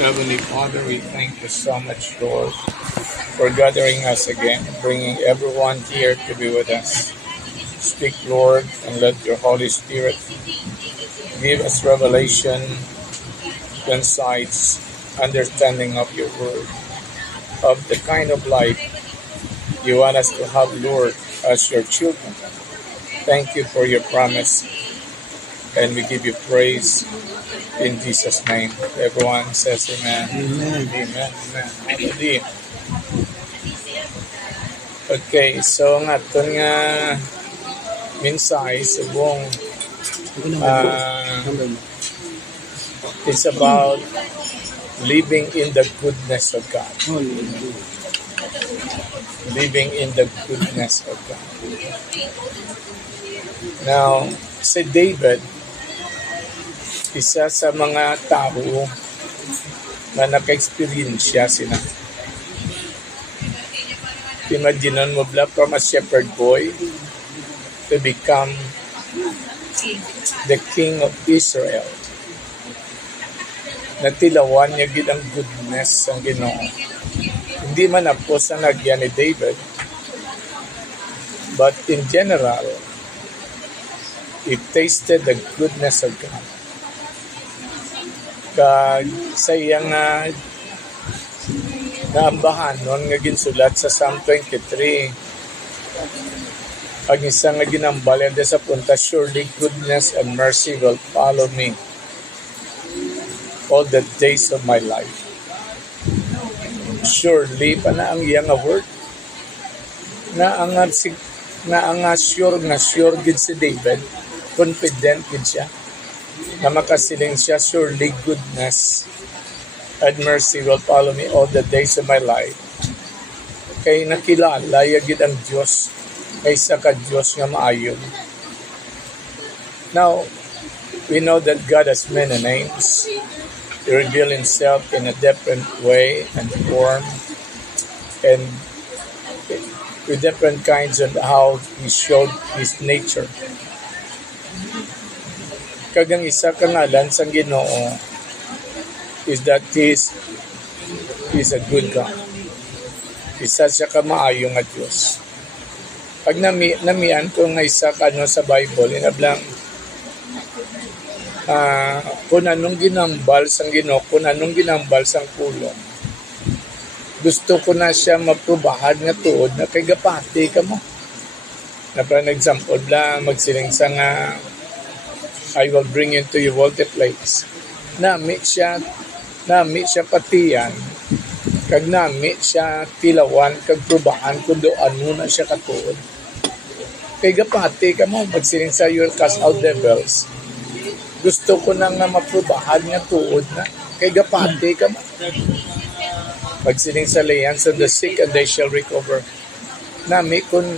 Heavenly Father, we thank you so much, Lord, for gathering us again, bringing everyone here to be with us. Speak, Lord, and let your Holy Spirit give us revelation, insights, understanding of your word, of the kind of life you want us to have, Lord, as your children. Thank you for your promise, and we give you praise in Jesus' name. Everyone says amen. Amen. Amen. Amen. Hallelujah. Okay, so ang aton nga mensahe sa buong it's about living in the goodness of God. Living in the goodness of God. Now, si David, isa sa mga tao na naka-experience siya sina. Imagine mo from a shepherd boy to become the king of Israel. Natilawan niya gid ang goodness ng Ginoo. Hindi man apos ang nagyan ni David, but in general, he tasted the goodness of God. Kag sa iyang naambahan noon nga ginsulat sa Psalm 23, ang isang nga ginambal sa punta, surely goodness and mercy will follow me all the days of my life. Surely pa na ang iyang word na ang sure gid si David, confident gid siya na makasiling siya, surely goodness and mercy will follow me all the days of my life. Kay nakilala gid ang Dios kaysa ka Dios nga maayo. Now, we know that God has many names. He revealed himself in a different way and form, and with different kinds of how he showed his nature. Kagang isa ka ngalan sa Ginoo is that he's a good God. Isa siya ka maayo nga Diyos. Pag namian ko nga isa ka sa Bible, inablang kung anong ginambal sang Ginoo, kung anong ginambal sang kulong. Gusto ko na siya maprubahan nga tuod na kay gapati ka mo. Na parang example lang, magsiling sa nga, I will bring you to your wealthy place. Nami siya patian, kag nami siya tilawan, kag prubahan kung doon muna siya katuod. Kay gapati ka mo, magsiling sa you will cast out devils. Gusto ko nang maprubahan nga tuod na. Kay gapati ka mo. Pagsiling sa layan, so the sick and they shall recover. Nami kung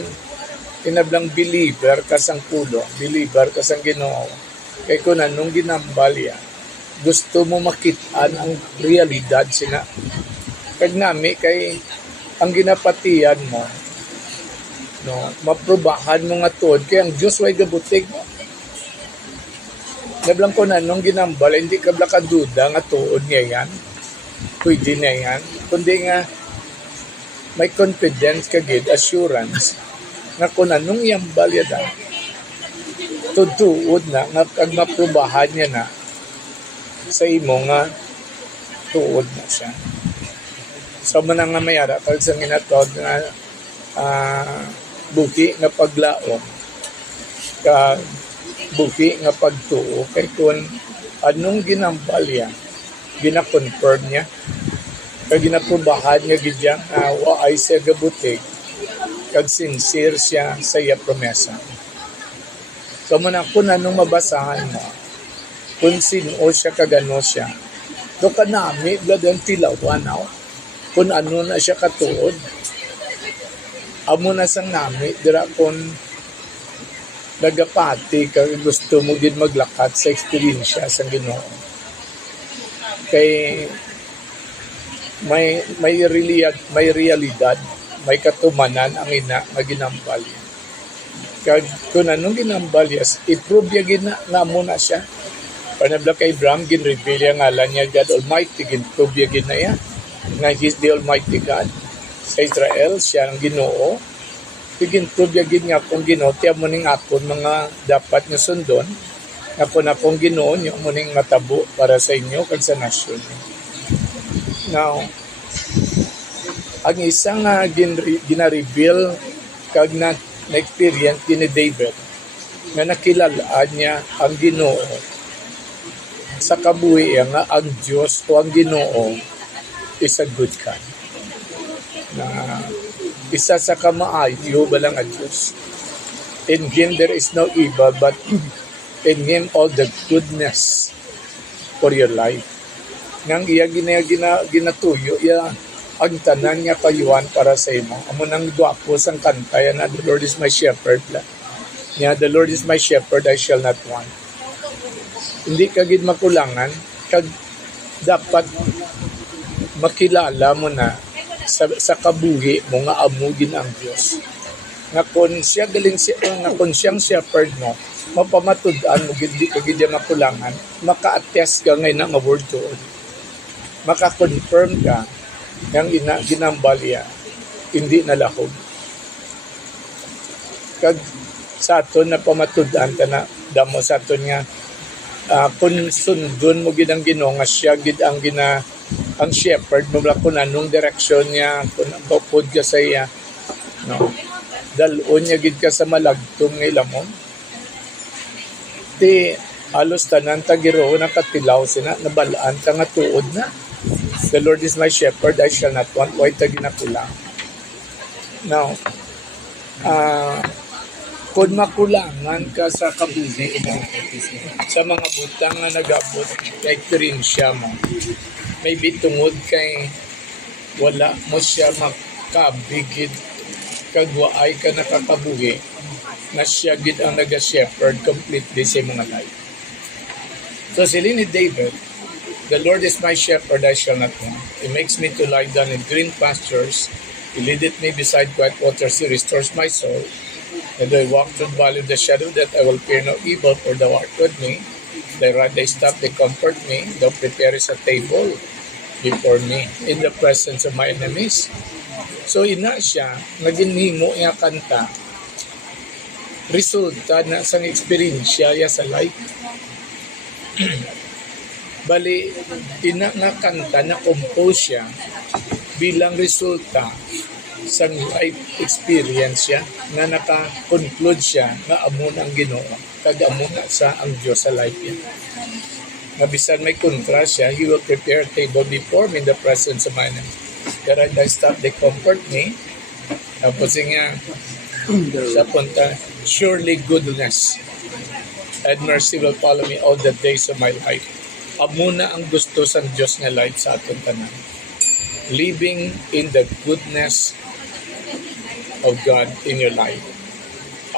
inablang believer ka sang pulo, believer ka sang Ginoo. Kay kung anong ginambal yan, gusto mo makitaan ang realidad sina. Kag nami kay ang ginapatian mo, no, maprubahan mo nga tuod, kay ang Diyos way gabutig mo. Nablang ko na nung ginambal, hindi ka kaduda nga tuod nga yan. Pwede na yan. Kundi nga, may confidence ka gid, assurance, na kung anong yambal yada, tutuod na, nga kag maprubahan niya na, sa imo nga, tuod na siya. So, man nga mayara, kag sa ginatawag nga, buki nga paglaom, kag buki nga pagtuo, kay kung anong ginambal yan, gina-confirm niya, kag ginaprubahan niya gidya, waay siya gabutig, kag sincere siya sa iya promesa. So man kung anong mabasahan mo, kung sino siya kagano siya, do ka nami, gadang tilawan kung ano na siya katuod. Amo na sang nami, dira kung nagapati ka, gusto mo din maglakat sa experience sa Ginoo. Kay may realidad, may katumanan ang ina nga ginambal. Kag kung anong ginambal, i-prove ya gina na mo na siya. Panabla kay Abraham, gin-reveal yung ngalan niya God Almighty, gin-prove yagin na yan. Na He's the Almighty God. Sa Israel, siya ang Ginoo. Gin-prove yagin nga kung Ginoo, tiyan mo ning akon mga dapat nga sundon, na kung akong Ginoo, nyo mo ning matabo para sa inyo kag sa nasyon. Now, ang isang gina-reveal kag na-experience ni David na nakilalaan niya ang Ginoo sa kabuhi nga ang Diyos o ang Ginoo is a good God. Na isa sa kamaayo balang ang Diyos. In Him there is no evil, but in Him all the goodness for your life. Nang iya ginatuyo, iya ang tanan nga kayuan para sa imo. Amo nang gwapo sang kanta yan na the Lord is my shepherd. Yeah, the Lord is my shepherd, I shall not want. Hindi ka gid makulangan, kag dapat makilala mo na sa kabuhi mo nga amugin ang Dios. Nga kung siya galing siya, nga kung siyang shepherd mo, mapamatud-an mo gid ka gid makulangan, maka-attest ka ngayon nga word to all. Maka-confirm ka yang ginambalya, hindi nalahog. Kag sa aton na pamatud-an ta na damo sa aton nga kung sundon mo gid ang Ginoo nga siya gid ang ang shepherd mo bla kung anong direksyon niya, kung tupod ka sa iya, no, dalon niya gid ka sa malagtong nga ilamon, ti alos tanan tagiro nakatilaw sina nabalaan ta nga tuod na. The Lord is my shepherd, I shall not want. Why ta ginakulang? Now, kung makulangan ka sa kabuhi mo, sa mga butang na nag-abot, kay experiensya mo, maybe tungod kay wala mo siya makabigid, kagwaay ka nakakabuhi, na siya gid ang nag-shepherd completely sa mga life. So sila ni David, the Lord is my shepherd, I shall not want. He makes me to lie down in green pastures. He leadeth me beside quiet waters. He restores my soul. And I walk through the valley of the shadow of death, I will fear no evil, for thou art with me. Thy rod, thy staff, they comfort me. Thou preparest a table before me in the presence of my enemies. So ina siya, naginhimo nga kanta. Resulta na sang experiensya ya sa life. Bali, ina nga kanta na compose siya bilang resulta sa life experience siya na naka-conclude siya nga amo ang Ginoo kag amo na sa ang Dios sa life niya. Nga bisan may contrast siya, He will prepare a table before me in the presence of my enemies. Pero I stop, they comfort me. Tapos nga sa punta, surely goodness and mercy will follow me all the days of my life. Amo na ang gusto sa Diyos nga life sa aton tanan. Living in the goodness of God in your life.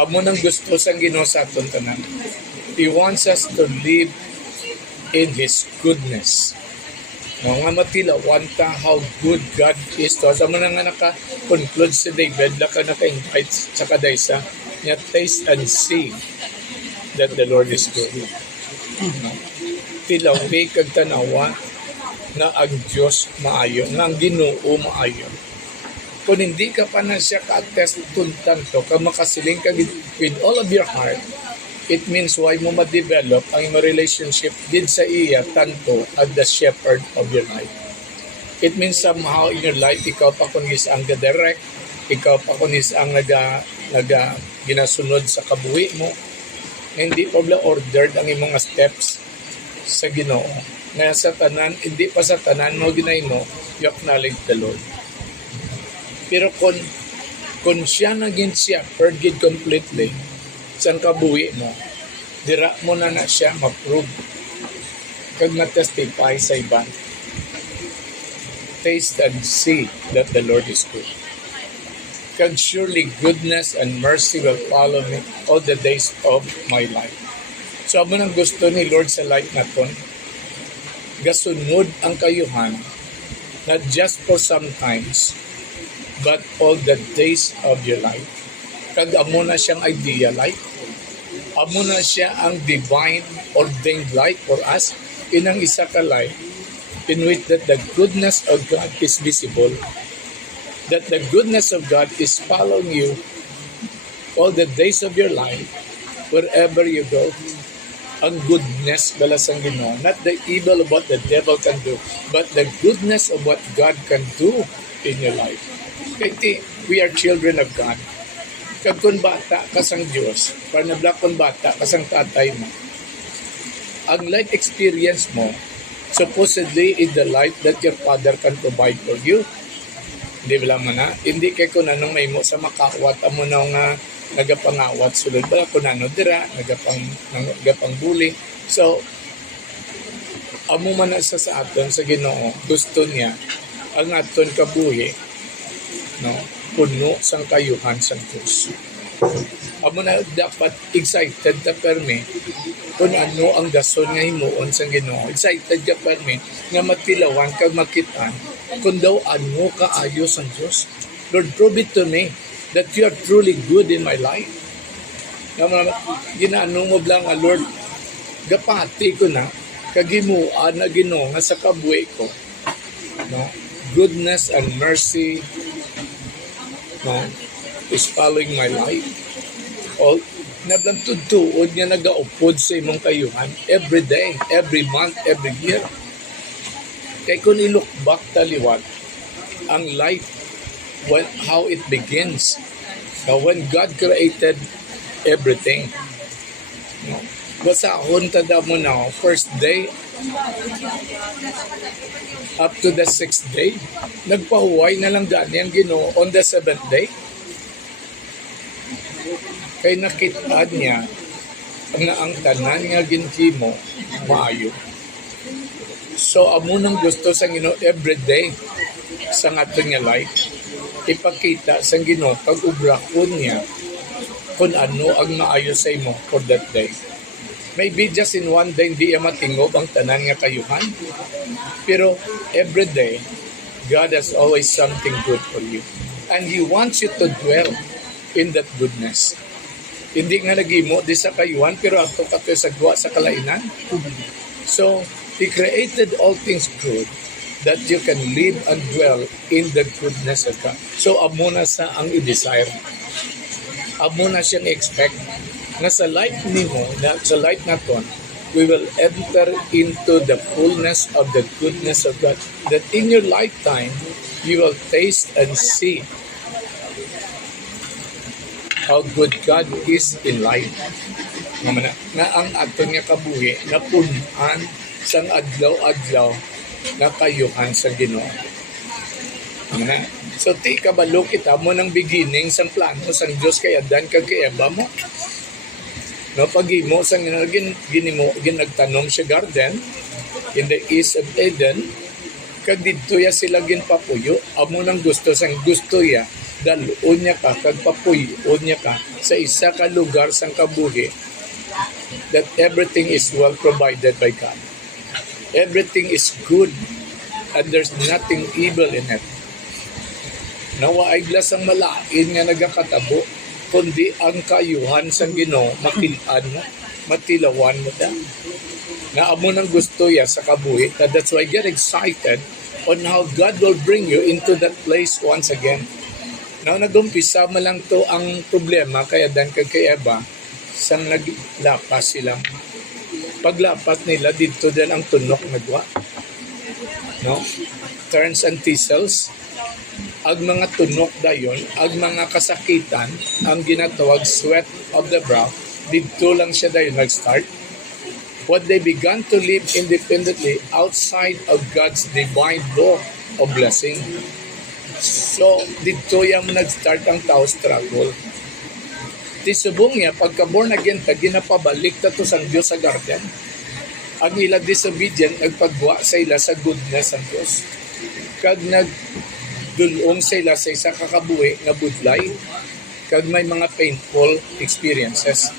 Amo nang gusto sa Ginoo sa aton tanan. He wants us to live in His goodness. Nga matilawan ta how good God is to us. Amo na nga naka-conclude si David, naka-invite sa kadaysa niya, taste and see that the Lord is good. Tilawi kag tanawa na ang Diyos maayo, na ang Ginoo maayo. Kung hindi ka pa na siya ka-attest tuntan to, ka makasiling ka with all of your heart, it means why mo ma-develop ang relationship din sa iya tanto as the shepherd of your life. It means somehow in your life, ikaw pa kung is ang direct, ikaw pa kung is ang ginasunod sa kabuhi mo, hindi pa bla ordered ang imong steps sa Ginoo. Na sa tanan, hindi pa sa tanan mo ginay mo, you acknowledge the Lord. Pero kung siya naging shepherd gid completely, saan kabuhi mo, dira mo na siya ma-prove kag ma-testify sa iban. Taste and see that the Lord is good. Kag surely goodness and mercy will follow me all the days of my life. So amo nang gusto ni Lord sa life naton, gasunod ang kayuhan, not just for sometimes, but all the days of your life. Kag amo na siyang idea life. Amo na siya ang divine ordained life for us in ang isa ka life in which that the goodness of God is visible. That the goodness of God is following you all the days of your life, wherever you go. Ang goodness dala sa Ginoo, not the evil of what the devil can do, but the goodness of what God can do in your life. Kaya we are children of God. Kag kun bata ka sang Diyos, panabla kun bata ka sang tatay mo, ang life experience mo supposedly is the life that your father can provide for you. Hindi ba lang na? Hindi kay kung anong may mo sa makawat amo na nga nagapangawat sulod ba kung ano dira nagapang bully. So amo man na sa aton sa Ginoo, gusto niya ang aton kabuhi, no, puno sang kayuhan sang Diyos. Amo na dapat excited ta permi kung ano ang dason nga himuon sang Ginoo. Excited ka permi nga matilawan kag makitaan kung daw ano kaayo sang Diyos. Lord, prove it to me that you are truly good in my life. Ginaano mo lang, Lord, gapati ko na, kagimuan na Ginoo nga sa kabuhi ko. No? Goodness and mercy, no, is following my life. All nablantud-tuod niya nagaupod sa imong kayuhan every day, every month, every year. Kaya kung i-look back taliwat, ang life, how it begins. Now, when God created everything, no, basahon tada mo na, first day up to the 6th day, nagpahuway na lang gani ang Ginoo on the 7th day. Kay nakita niya nga ang tanan nga ginhimo maayo. So amo nang gusto sa Ginoo every day sa aton nga life, ipakita sa Ginoo pag-ubrakon niya kung ano ang maayo sa imo for that day. Maybe just in one day hindi matingob ang tanan nga kayuhan, pero every day God has always something good for you, and He wants you to dwell in that goodness. Hindi nga nagimo di sa kayuhan, pero ato kato sa gawa sa kalainan. So He created all things good that you can live and dwell in the goodness of God. So amo na sa ang i-desire. Amo na siyang expect na sa life nimo, na sa life naton, we will enter into the fullness of the goodness of God. That in your lifetime, you will taste and see how good God is in life. Nga ang aton nga kabuhi na punan sang adlaw-adlaw na kayuhan sa Ginoo. So ti kabalo kita mo ng beginning sang plano sang Dios kay Adan kag kay Eva mo. No, pagimo sang ginimo ginagtanom sa garden in the east of Eden, kag didto ya sila ginpapuyo. Amo nang gusto sang gusto ya daluon niya ka kag papuyon niya ka sa isa ka lugar sang kabuhi that everything is well provided by God. Everything is good and there's nothing evil in it. Nawa ay glas ang malain nga nagakatabo, kundi ang kayuhan sang Ginoo makilaan mo, matilawan mo da. Na amo nang gusto ya sa kabuhi. That's why get excited on how God will bring you into that place once again. Now nagumpisa mo lang to ang problema kay Adan kag kay Eva sang naglapas sila. Paglapas nila dito din ang tunok nagwa. No? Thorns and thistles. Ag mga tunok dayon, ag mga kasakitan, ang ginatawag sweat of the brow, dito lang siya dayon nag-start. What they began to live independently outside of God's divine law of blessing. So, dito yung nag-start ang tao struggle. Tisubong niya, pagka born again, ginapabalik ta to sang Diyos sa garden. Ang ila disobedient, nagpagwa sa ila sa goodness ng Diyos. Kag nagdulong sa ila sa isa kakabuhi nga budlay, kag may mga painful experiences.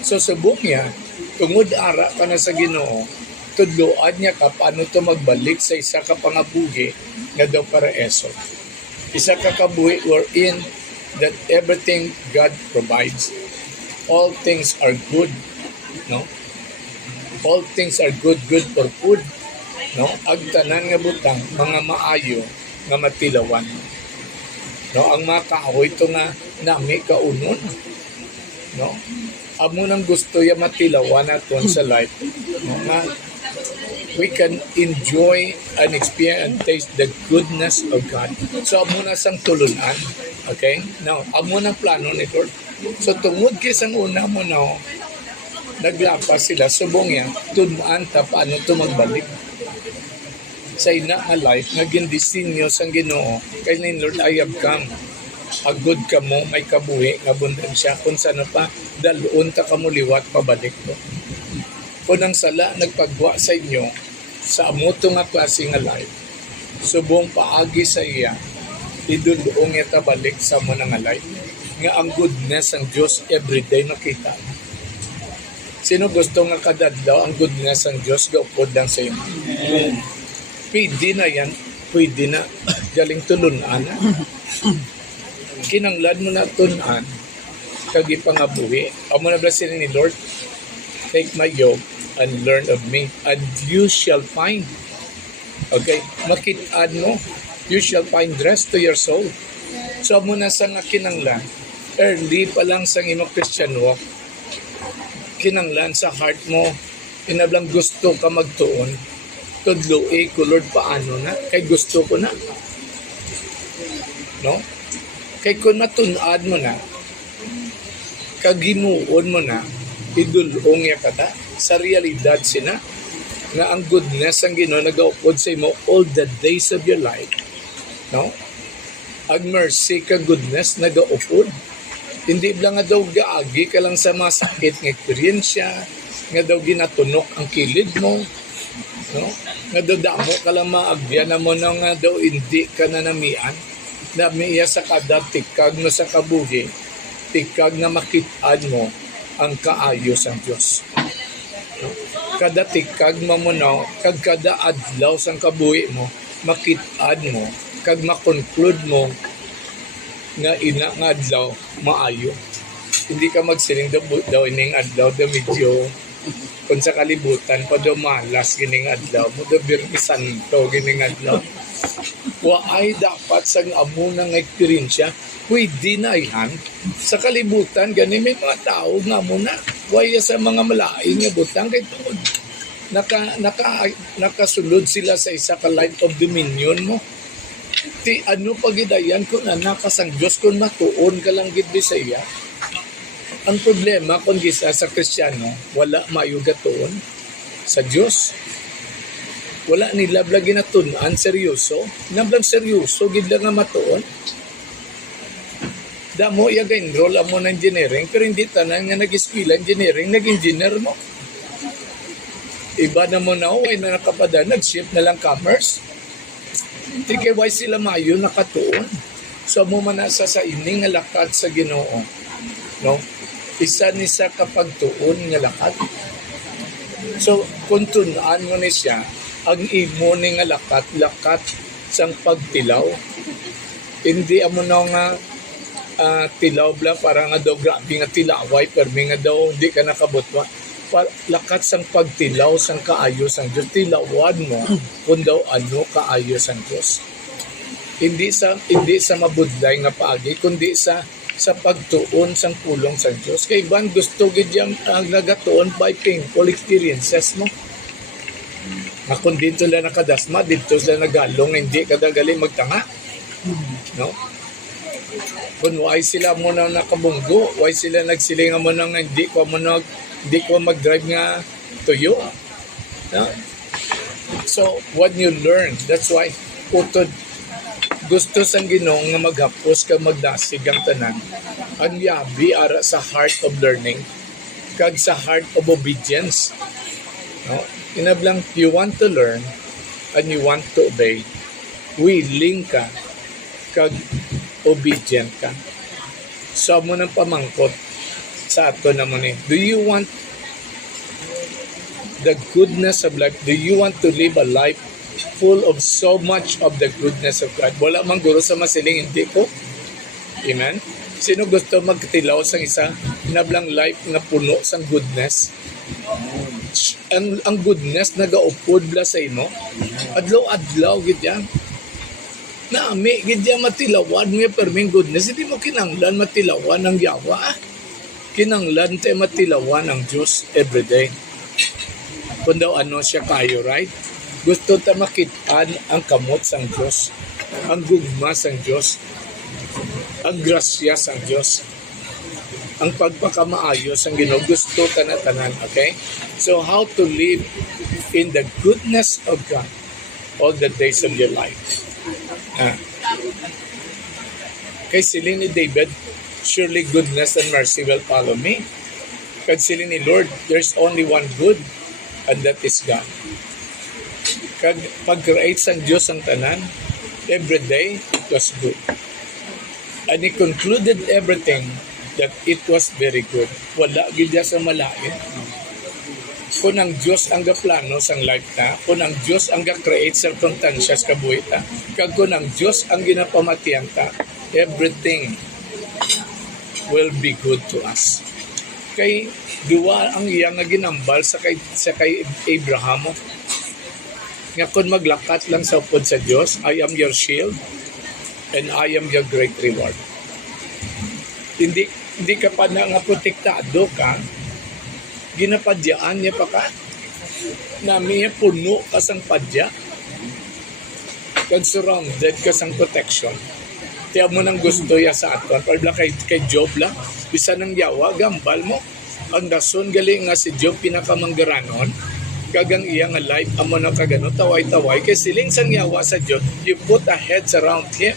So subok niya, tungod ara ka na sa Ginoo, tudloan niya ka paano to magbalik sa isa ka pangabuhi nga daw paraeso. Isa ka kabuhi wherein that everything God provides. all things are good, no? All things are good for food, no? Ang tanan nga butang mga maayo nga matilawan, no? Ang mga kahoy ito nga nami kaunon, no? Amo nang gusto ya matilawan naton sa life, no? Nga we can enjoy and experience and taste the goodness of God. So amo na sang tulunan, okay? Now amo nang plano ni Lord. So tungod kay sang una mo na naglapas sila subong yan, tunan ta paano to magbalik sa ina nga life nga gindisinyo sang Ginoo kay ni Lord I have come. Agud ka mo, may kabuhi, abundansya, kung sana pa, dalon ta ka mo liwat, pabalik mo. Kung ang sala nagpagwa sa inyo, sa amuto nga klase nga life, subong paagi sa iya, idulong ita balik sa mo nga life. Nga ang goodness ang Diyos everyday makita. Sino gusto nga kadadlaw ang goodness ang Diyos, gaupod lang sa iyo. Pwede na yan, pwede na, galing tulunan. Kinanglan mo na tunan, kagi pangabuhi. Amo na blessing ni Lord, take my yoke and learn of me, and you shall find. Okay? Makitaan mo, you shall find rest to your soul. So amo na sa nga kinanglan, early pa lang sa imong Christian walk, kinanglan sa heart mo, inablang gusto ka magtuon, tudloy ko Lord paano na, kay gusto ko na. No? Kay kung matunad mo na, kagimuon mo na, idulong ya kada, sa realidad sina, nga ang goodness ang Ginoo nagaupod sa imo all the days of your life. No? Ang mercy ka goodness nagaupod. Hindi lang nga daw gaagi ka lang sa mga sakit ng eksperyensya, nga daw ginatunok ang kilid mo, no? Nga daw damo ka lang maagyan na mo na nga daw hindi ka nanamian, na miya sa kada tikag mo sa kabuhi, tikag na makitaan mo ang kaayos ang Diyos. No? Kada tikag mo na, kag kada adlaw sang kabuhi mo, makitaan mo, kag makonclude mo nga ina nga adlaw maayo. Hindi ka magsiling daw ining adlaw da medyo kung sa kalibutan pa daw malas gining adlaw mo daw Birni Santo gining adlaw. Wa ay dapat sa amo ng eksperyensya pwede na yan sa kalibutan gani may mga tao nga mo na waya sa mga malaing nga butang kay tuod nakasulod sila sa isa ka life of dominion mo. Ti ano pagidayan ko na nakasang Diyos kung matuon ka lang gid sa iya. Ang problema kung gisa sa Kristiyano, wala mayugatuon sa Diyos. Wala nila blagi na tunan seryoso. Nablang seryoso gid lang nga matuon. Damo iya ga-enroll mo ng engineering pero hindi tanan nga nag-eskwela engineering, nag-engineer mo. Iba na mo na ay na nakapada, nag-shift na lang commerce. Hindi why sila mayo nakatuon. So mo manasa sa ining nga lakad sa Ginoo. No? Isa ni sa kapag tuon nga lakad. So kung tunan mo ni siya, ang imo ni nga lakat sang pagtilaw. Hindi amo na nga tilaw bla para nga daw grabe nga tilaway permi nga daw hindi ka nakabutwa. Lakat sang pagtilaw sang kaayos ang Diyos. Tilawan mo kung daw ano kaayos ang Diyos. Hindi sa mabudlay nga paagi kundi sa pagtuon sang pulong sa Diyos. Kay ban gusto gid yang nagatuon by painful experiences mo. Kung dito lang nakadasma, dito sila nagalong, hindi kadagali magtanga. No? Kung why sila mo na nakabunggo, why sila nagsilingan mo na hindi ko mag-drive nga tuyo. No? So, what you learn, that's why, utod, gusto sang Ginoo nga maghapos ka magdasig ang tanan. Ang yabi ara sa heart of learning, kag sa heart of obedience. No? Inablang, you want to learn and you want to obey. Willing ka, kag obedient ka. So mo nang pamangkot sa ato na mo ni. Do you want the goodness of life? Do you want to live a life full of so much of the goodness of God? Wala man guro sa masiling, hindi ko. Amen? Sino gusto magtilaw sa isa nablang life na puno sang goodness? Ang goodness nagaupod la sa imo. Adlaw-adlaw gid yan. Nami gid yan matilawan nga perming goodness. Hindi mo kinanglan matilawan ng yawa. Kinanglan tayo matilawan ng Diyos everyday. Kung daw ano siya kayo, right? Gusto ta makitaan ang kamot sang Diyos, ang gugma sang Diyos, ang grasya sang Diyos, ang pagpakamaayos ang Ginoo. Gusto ta na tanan, okay? So how to live in the goodness of God all the days of your life. Kay siling ni David, surely goodness and mercy will follow me. Kag siling ni Lord, there's only one good, and that is God. Kag pag-create sang Diyos ang tanan, every day it was good. And He concluded everything that it was very good. Wala gidya sa malain. Kung ang Diyos ang gaplano sang life ta, kung ang Diyos ang ga-create circumstances kabuhi ta, kag kung ang Diyos ang ginapamatian ta, everything will be good to us. Kay duwa ang iyang nga ginambal sa kay Abraham nga kung maglakat lang sa upod sa Dios, I am your shield and I am your great reward. Hindi ka pa na nga protektado ka, ginapadyaan niya pa ka, nami puno ka sang padya, kag surrounded ka sang protection. Tiyan mo nang gusto ya sa aton. Pabla kay Job lang, bisa ng yawa, gambal mo. Ang dason galing nga si Job pinakamanggaranon, kagang iya nga life, amo na kagano, taway-taway, kay siling sang yawa sa Diyos, you put a hedge around Him.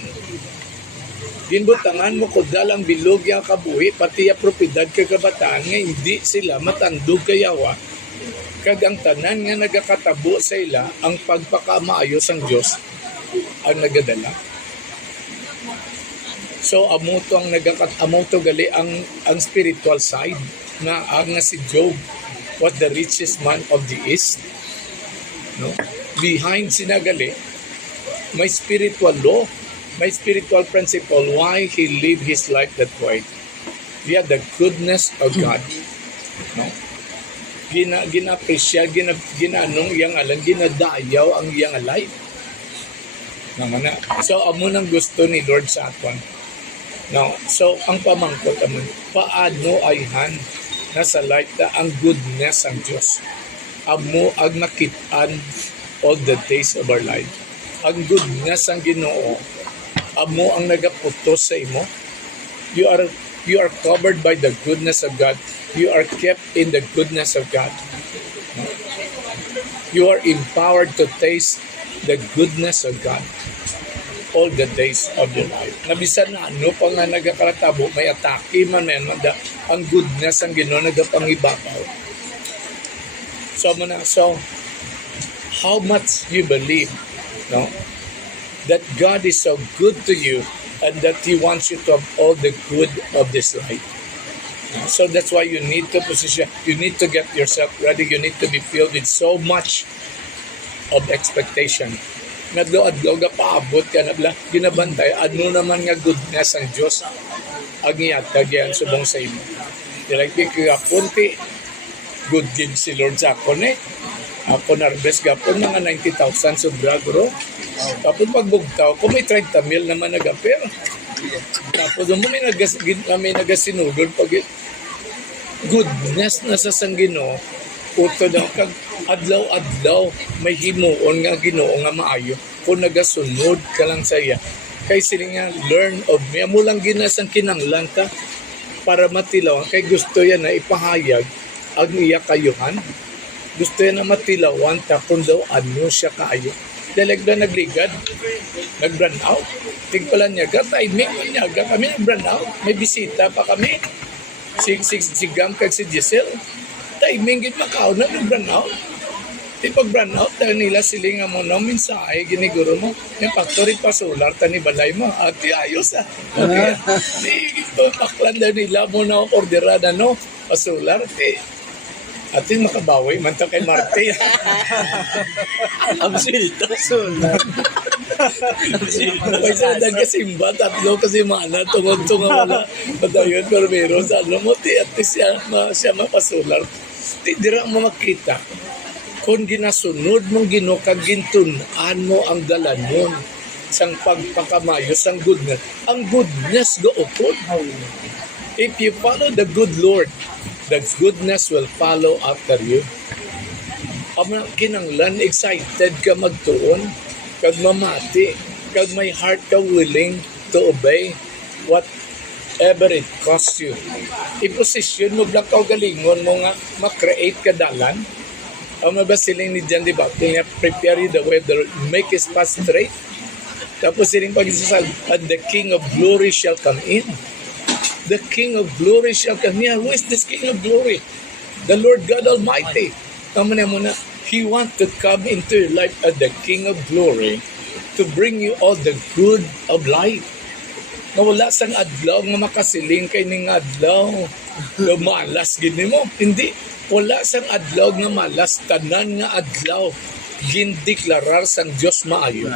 Ginbutangan mo ko dalang bilog yung kabuhi, pati yung propedad kagabataan nga hindi sila matandog kayawa. Kagang tanan nga nagakatabo sa ila, ang pagpakamaayos ang Diyos ang nagadala. So amuto gali ang spiritual side na ang si Job was the richest man of the East. No? Behind sinagali, may spiritual law, may spiritual principle why he lived his life that way. He had the goodness of God. No? Gina-appreciate, ginanong iyang alam, ginadayaw ang iyang life. Naman na. So amo nang gusto ni Lord sa aton. Now, so ang pamangkot naman, paano ay nasa life na ang goodness ang Diyos. Amo ang nakitaan all the days of our life. Ang goodness ang Ginoo, amo ang nagaputos sa imo. You are covered by the goodness of God. You are kept in the goodness of God. You are empowered to taste the goodness of God all the days of your life. Nabisan na ano pa nga nagakaratabo, may atake man yan, ang goodness ang Ginoo nagapangibabaw. So how much you believe, no? That God is so good to you and that He wants you to have all the good of this life. So that's why you need to you need to get yourself ready, you need to be filled with so much of expectation. Adlaw-adlaw ga paabot ka na bla, ginabantay, ano naman nga goodness ang Diyos ang iyatag yan subong sa imo. Like, punti, good gig si Lord sa ako ako narbes gapon mga 90,000 sobra gro. Tapos pagbugtaw ko may 30 mil naman nagapir. Tapos may nagasinudod pag goodness na sa Ginoo. Uto daw kag adlaw-adlaw may himuon nga Ginoo nga maayo kung nagasunod ka lang sa iya. Kay sila nga learn of me. Amo lang ginasang kinanglan ka para matilaw. Kay gusto yan na ipahayag ang iya kayuhan. Gusto yan na matilawan ta kung daw ano siya kaayo. Dalag na nagligad, nag-run out. Tigpalan niya, timing niya, kami nag-run out. May bisita pa kami. Si Gam kag si Giselle. Timing gid makaw na nag-run out. Di pag-run out, dahil nila silinga mo na minsahe, giniguro mo. Yung factory pa solar, tani balay mo. Ati ayos ah. Okay. Di paklan dahil nila mo na ordera na no, pa solar. Ating makabawi, man to kay Marte. Absilto. May sa nagkasimba, tatlo kasi mana, tungod-tunga wala. Padayon, pero meron sa ano mo, at least siya mapasular. Di dira mo makita. Kung ginasunod mong ginukag gintunan mo ang dalanon sang pagpakamayo, sang goodness. Ang goodness goopod. If you follow the good Lord, the goodness will follow after you. Ang kinanglan, excited ka magtuon, kag mamati, kag may heart ka willing to obey whatever it costs you. I-position mo lang ka galingon mo nga makreate ka dalan. Ang mabasiling ni John, di ba? Kaya prepare you the way, make his path straight. Tapos siling pag-isasal, and the King of Glory shall come in. The King of Glory shall come in. Who is this King of Glory? The Lord God Almighty. Tama na muna. He wants to come into your life as the King of Glory to bring you all the good of life. Na wala sang adlaw nga makasiling kay ning adlaw. Na malas gini mo. Hindi. Wala sang adlaw nga malas. Tanan nga adlaw. Gindeklarar sang Diyos maayo.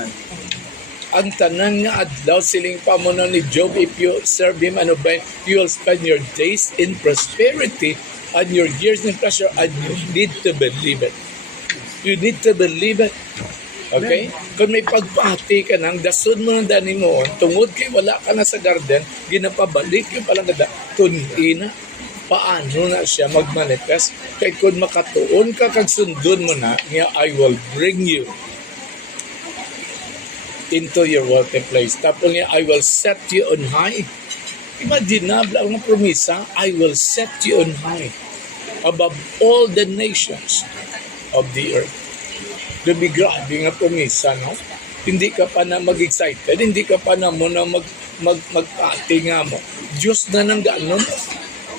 Ang tanan nga adlaw siling pamuno ni Job, if you serve him and obey, you will spend your days in prosperity and your years in pleasure, and you need to believe it. You need to believe it. Okay? Kung may pagpati ka nang dasun mo ng dani mo, tungod kay wala ka na sa garden, ginapabalik yung palang gada, tunina, paano na siya magmanifest? Kay kung makatuon ka, kag sundon mo na, nga I will bring you into your wealthy place. Tapos niya, I will set you on high. Imaginable ang promisa, I will set you on high above all the nations of the earth. Gabi grabe nga promisa, no? Hindi ka pa na mag-excited, hindi ka pa na mo na magpati nga mo. Diyos na nang gano'n,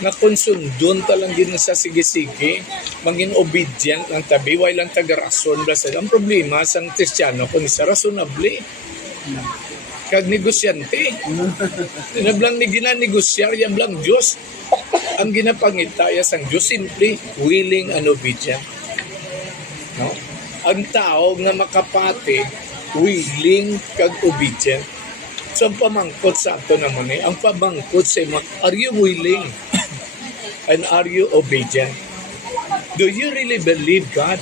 na konsundon talang din sa sige-sige, maging obedient ang tabi, way lang taga-rason. Ang problema sa Kristiyano, kung isa rasonable, kag negosyante. Nablang ni ginanegosyar, yan lang Diyos. Ang ginapangitaya sang Diyos, simply willing and obedient. No? Ang tao na makapati, willing kag obedient. So ang pamangkot sa ato naman ang pamangkot sa imo, are you willing? And are you obedient? Do you really believe God?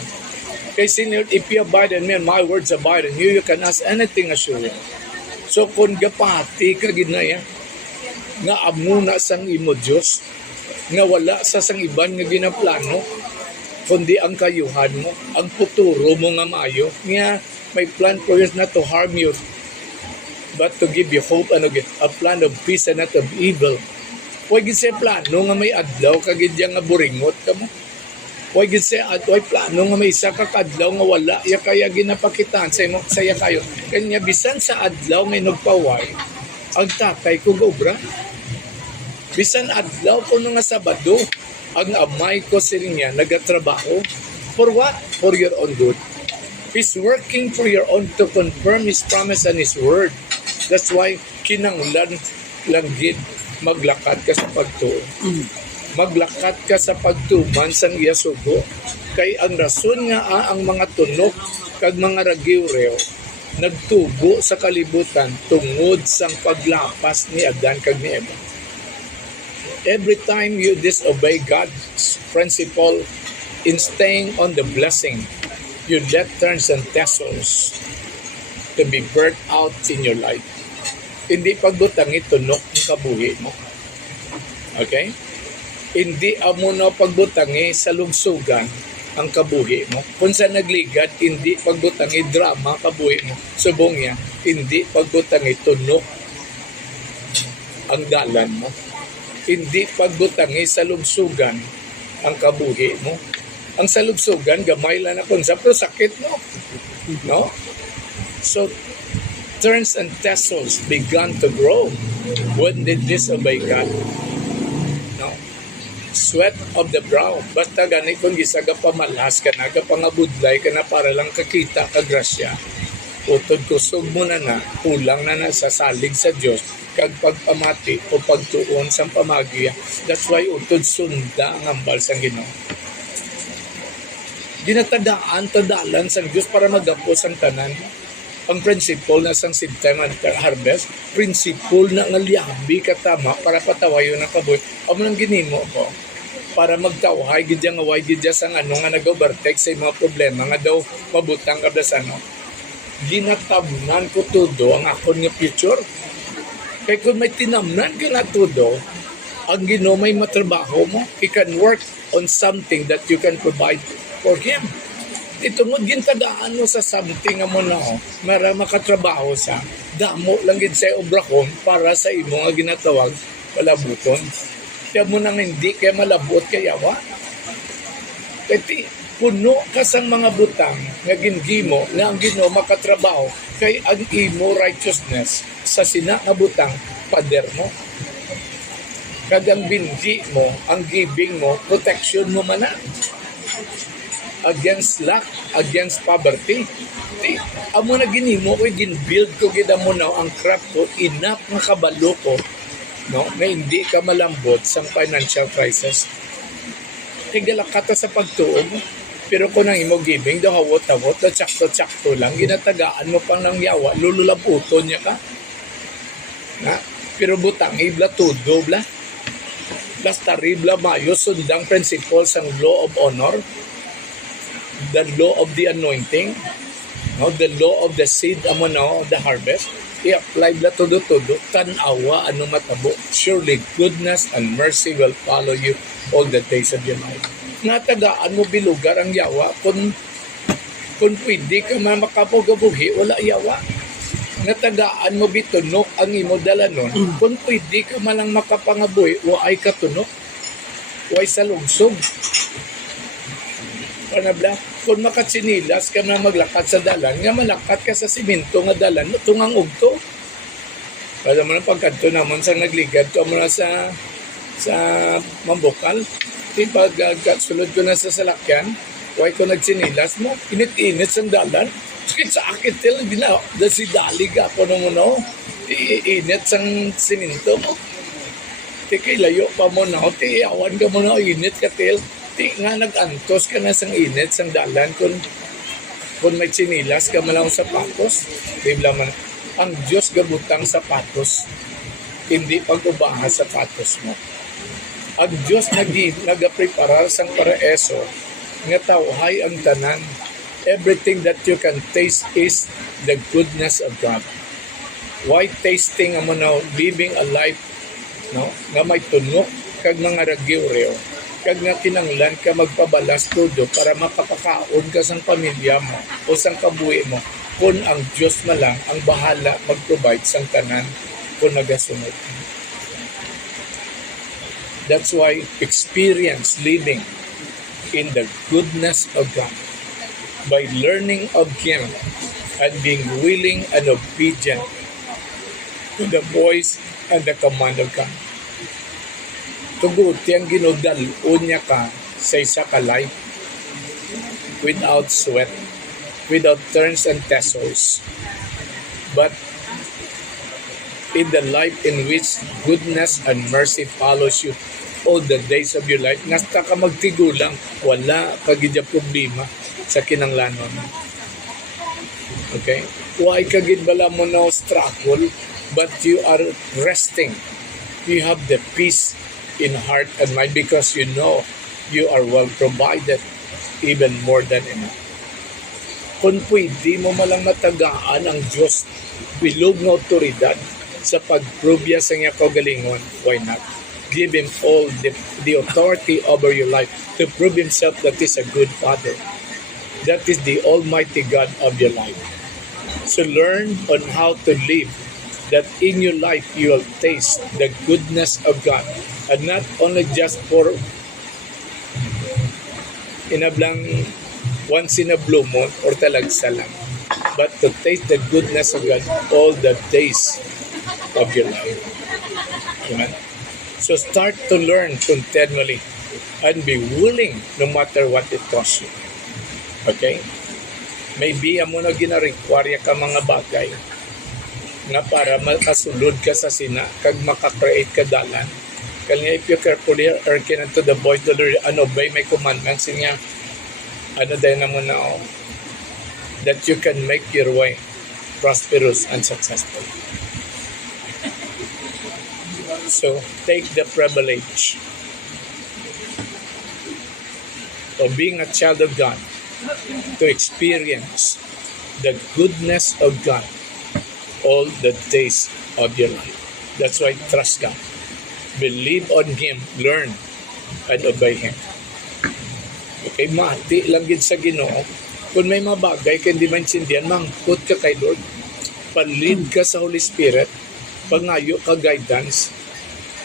Kasi if you abide in me and my words abide in you, you can ask anything assured. So kung gapati ka ginaya, nga amuna sang imo Diyos, nga wala sa sang iban nga ginaplano, kundi ang kayuhan mo, ang futuro mo nga maayo, nga may plan for you not to harm you, but to give you hope and a plan of peace and not of evil. Huwag gid siya plano nga may adlaw, kagid nga buringot ka mo. Huwag gid siya plano nga may isa ka kadlaw nga wala, ya kaya ginapakitaan sa imo saya kayo. Kanya bisan sa adlaw may nagpaway, ang tatay ko gobra. Bisan adlaw ko nga Sabado, ang amay ko siya nagatrabaho. For what? For your own good. He's working for your own to confirm His promise and His word. That's why kinanglan langgit maglakad ka sa pagtuo. Maglakad ka sa pagtuman sang iya sugo. Kay ang rason nga ang mga tunok kag mga ragiw-rew nagtubo sa kalibutan tungod sang paglapas ni Adan kag ni Eva. Every time you disobey God's principle in staying on the blessing, you let turns and tassels to be burnt out in your life. Hindi pagbutangi tunok ng kabuhi mo. Okay? Hindi amo na pagbutangi sa lugsugan ang kabuhi mo. Kung sa nagligad, hindi pagbutangi drama kabuhi mo. Subong niya, hindi pagbutangi tunok ang dalan mo. Hindi pagbutangi sa lugsugan ang kabuhi mo. Ang sa lugsugan, gamay lang na konsep, pero sakit mo. No? So, turns and tassels began to grow when they disobey God. No? Sweat of the brow. Basta gani kung gisaga pamalas ka na, kapangabudlay ka na para lang kakita kagrasya. Utod kusog mo na kulang na sa salig sa Diyos, kag pagpamati o pagtuon sa pamagiya. That's why utod sunda ang ambal sang Ginoo. Ginatagaan tadalan sang Dios para magapos ang tanan. Ang principle na sang seed time and harvest, principle na nga liabi katama para patawayo ng kaboy. Amo nang ginimo ko para magtawhay gid nga way gid sang ano nga nag-overtake sa mga problema nga daw mabutang kada sa ano. Ginatabnan ko todo ang akon nga future. Kay kung may tinamnan ka na todo, ang Ginoo may matrabaho mo, he can work on something that you can provide for Him. Ito mo, gintadaan mo sa something nga mo na para makatrabaho sa damo lang gid sa obrahon para sa imo nga ginatawag malabuton. Kaya mo nang hindi kaya malabot kaya wa. Kaya puno ka sang mga butang nga gingimo nga ang Ginoo makatrabaho kay ang imo righteousness sa sina nga butang pader mo. Kadang binhi mo, ang giving mo, protection mo man na. Against lack, against poverty. Amo na ginimo ko, gin-build ko gida mo na ang craft ko, enough ng kabalo ko, no? Na hindi ka malambot sa financial crisis. Tigalakata sa pagtuon mo. Pero kung nang imo giving, daw hawot-hawot, tsakto-tsakto lang, ginatagaan mo pang nang yawa, lululaputon niya ka. Na? Pero butang, ibla todo, bla. Basta ribla mayo, sundang principles ang law of honor, the law of the anointing, no, the law of the seed amo no, the harvest, i-apply bla todo-todo, tanawa ano matabo. Surely goodness and mercy will follow you all the days of your life. Natagaan mo bilugar ang yawa, kung pwede ka makabugabuhi, wala yawa. Natagaan mo bitunok ang imo dalanon, kung pwede ka malang makapangabuhi, wa ay katunok, wa ay salungsog. Panabla, kung makatsinilas ka na maglakat sa dalan, nga malakat ka sa siminto nga dalan, tungang ugto. Kaya mo na pagkanto naman sa nagligad, ka mo na sa mambukal. Pag sulod ko na sa salakyan, why ko nagsinilas mo, init-init sa dalan, sakit sa akit til, si dalig ako nung no, iinit sa siminto mo. Kay layo pa mo na, awan ka mo na, init ka til, nga nag-antos ka na sang init sang dalan kung may sinilas ka malang sapatos. Bibla man, ang Diyos gabutang sapatos, hindi pag-ubaha sapatos mo. Ang Diyos nag-prepara sang paraeso nga tawhay ang tanan. Everything that you can taste is the goodness of God. Why tasting amo now, living a life no, nga may tunok kag mga ragiw-rew, kag nga kinanglan ka magpabalas todo para makapakaon ka sang pamilya mo o sang kabuhi mo kung ang Diyos na lang ang bahala mag-provide sang tanan kung nagasunod. That's why experience living in the goodness of God by learning of Him and being willing and obedient to the voice and the command of God. Tugot yang ginudalon niya ka sa isa ka life without sweat, without turns and tassels, but in the life in which goodness and mercy follows you all the days of your life. Nasta ka magtigulang, wala kagidya problema sa kinanglanon. Okay? Why kagid bala mo no struggle, but you are resting. You have the peace in heart and mind because you know you are well provided, even more than enough. Kung pwede mo malang matagaan ang Diyos, bilog na otoridad sa pagprobya sa niya kagalingon, why not? Give Him all the authority over your life to prove Himself that He's a good Father. That is the Almighty God of your life. So learn on how to live, that in your life you will taste the goodness of God. And not only just for inablang once in a blue moon or talagsa lang, but to taste the goodness of God all the days of your life. Amen? So start to learn continually and be willing no matter what it costs you. Okay? Maybe amo na gina-require ka mga bagay nga para makasulod ka sa sina kag maka-create ka dalan. Kaya if you carefully hearken unto the voice of the Lord and obey my commandments niya, Ano dahil na mo na that you can make your way prosperous and successful. So take the privilege of being a child of God to experience the goodness of God all the days of your life. That's why trust God. Believe on Him, learn, and obey Him. Okay, mati lang gid sa Ginoo. Kung may mga bagay ka hindi maintindihan, mangkot ka kay Lord. Palid ka sa Holy Spirit. Pangayo ka guidance.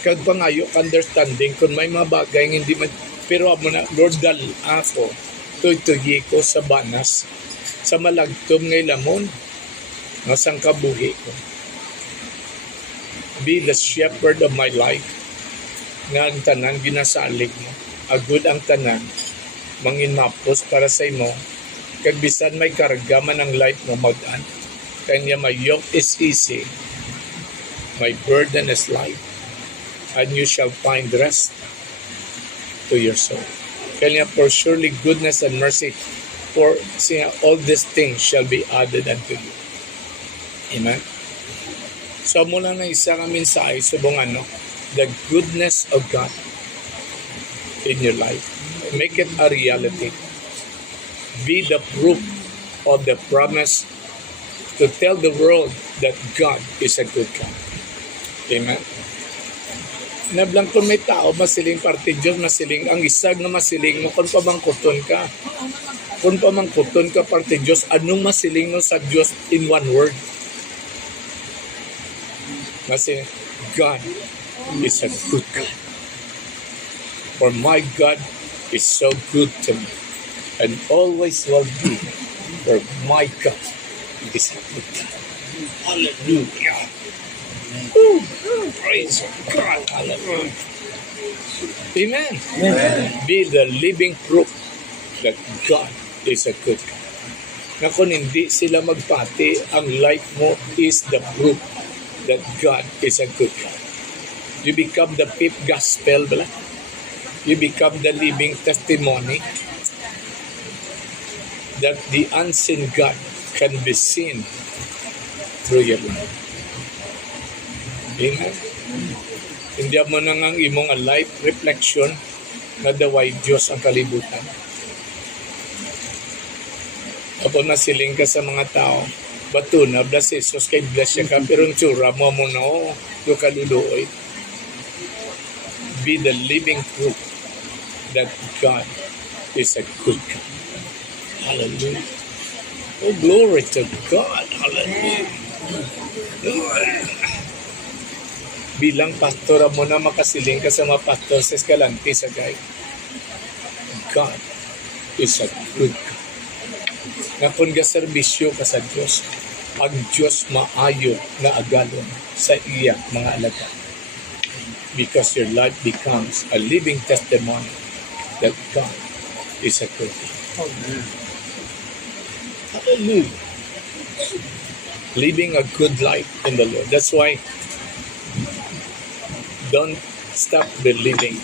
Kag pangayo ka understanding. Kung may mga bagay hindi man, pero mo na, Lord, dal ako. Tuy-tuy ko sa banas. Sa malagtom ngay lamon. Nasang kabuhi ko. Be the shepherd of my life. Nga ang tanan ginasalig mo. Agud ang tanan. Manginmapos para sa imo. Kag bisan may karga man ang life mo mag-an. Kanya my yoke is easy. My burden is light. And you shall find rest to your soul. Kanya for surely goodness and mercy for all these things shall be added unto you. Amen? So mula na isa nga mensahe subong the goodness of God in your life. Make it a reality. Be the proof of the promise to tell the world that God is a good God. Amen? Nablang kung may tao, masiling parte Diyos, masiling, ang isag na masiling mo, kung pamangkuton ka. Kung pamangkuton ka parte Diyos, anong masiling mo sa Diyos in one word? Kasi, God is a good God. For my God is so good to me and always will be. For my God is a good God. Hallelujah. Woo! Praise God. Hallelujah. Amen. Amen. Be the living proof that God is a good God. Na kung hindi sila magpati, ang life mo is the proof that God is a good God. You become the fifth gospel, bala? You become the living testimony that the unseen God can be seen through your life. Amen? Hindi mo nang ang imong life reflection na daway Diyos ang kalibutan. Kapag nasiling ka sa mga tao, bato na, bless Jesus, kay bless siya ka, pero ang tsura mo na, do kaluluoy. Be the living proof that God is a good God. Hallelujah. Oh, glory to God. Hallelujah. Lord. Bilang pastor mo na makasiling ka sa mga pastor sa Escalante sa gay. God is a good God. Nga kung serbisyo ka sa Diyos, ang Diyos maayo na agalon sa iya mga alaga. Because your life becomes a living testimony that God is a good God. Hallelujah. Living a good life in the Lord. That's why don't stop believing.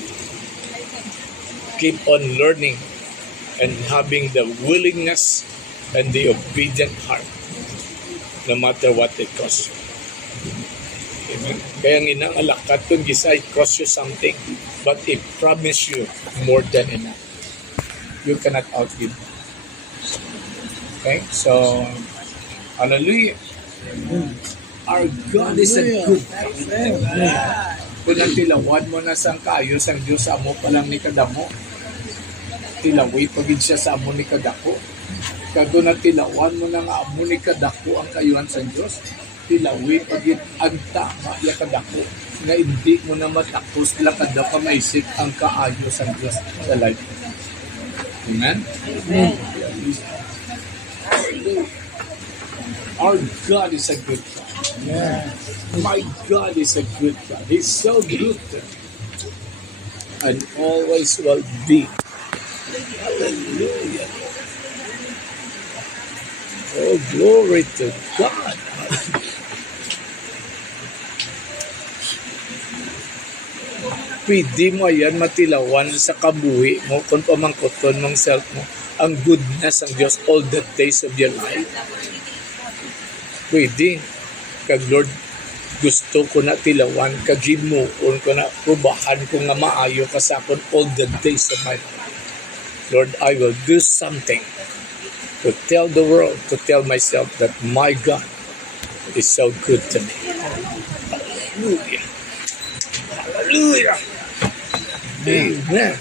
Keep on learning and having the willingness and the obedient heart no matter what it costs you. Amen. Kaya nginang alakat kung gisay cost you something but it promise you more than enough. You cannot outgive. Okay? So, hallelujah. Our God is a good God. Kung nagtilawan mo na sang kayo, sang Diyos sa amo palang ni kadamo, tilaway pagid siya sa amo ni kadako. Kado na tilawan mo na nga amo ni kadako ang kayuhan sa Diyos, tilaway pagid ang tama ya kadako, nga hindi mo na matakos lakad ka maisip ang kaayo sa Diyos sa life. Amen? Amen. Our God is a good God. Yeah. My God is a good God. He's so good and always will be. Hallelujah. Oh, glory to God. Pwede mo yan matilawan sa kabuhi mo kung pamangkoton mong self mo. ang goodness ng Diyos all the days of your life? Pwede. Kag Lord, gusto ko na tilawan, kagimuon ko na, prubahan ko nga maayo ka sa akon all the days of my life. Lord, I will do something to tell the world, to tell myself that my God is so good to me. Hallelujah. Hallelujah. Amen.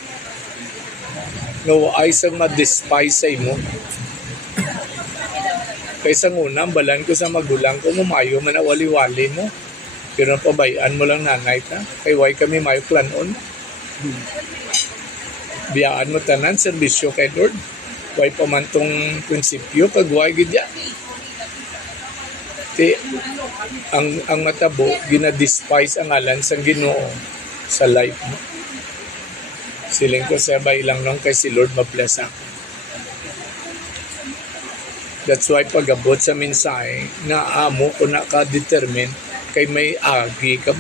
No, ay sa ma-despise mo. Kaysa ngunang balan ko sa magulang ko, mumayo man wali-wali mo. Pero pabayaan mo lang nanay ka. Kay why kami mayo klanon. Biyaan mo tanan, serbisyo kay Lord. Why pa man tong prinsipyo, kagway gidya. Ang matabo, ginadespise ang alan sa Ginoo sa life mo. Siling ko sabay lang nung kay si Lord mabless ako. That's why pag-abot sa mensahe, naamo ko naka-determine kay may agi ka.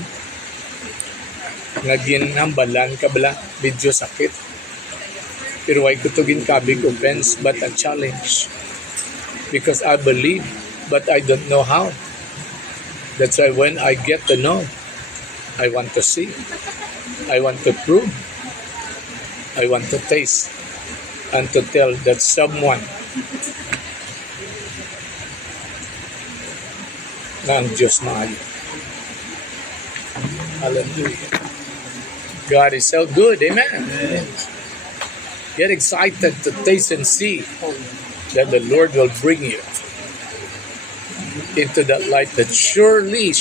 Nga ginhambalan ka bala, medyo sakit. Pero why ko to ginkabi ko, friends, but a challenge. Because I believe, but I don't know how. That's why when I get to know, I want to see. I want to prove. I want to taste and to tell that someone na ang Diyos maayo. Hallelujah. God is so good. Amen. Get excited to taste and see that the Lord will bring you into that life that surely,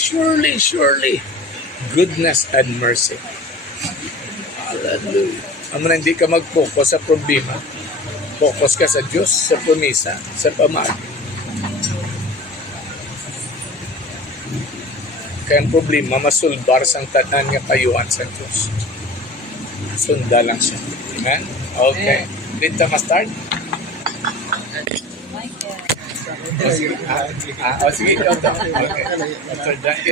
goodness and mercy. Hallelujah. Ang hindi ka mag-focus sa problema, focus ka sa Diyos, sa promesa, sa pamagi. Kaya ang problema, masulbar sang tanan nga kayuan sa Diyos. Sunda lang siya. Amen? Okay. Dito ma-start? Sige. Sige. Okay.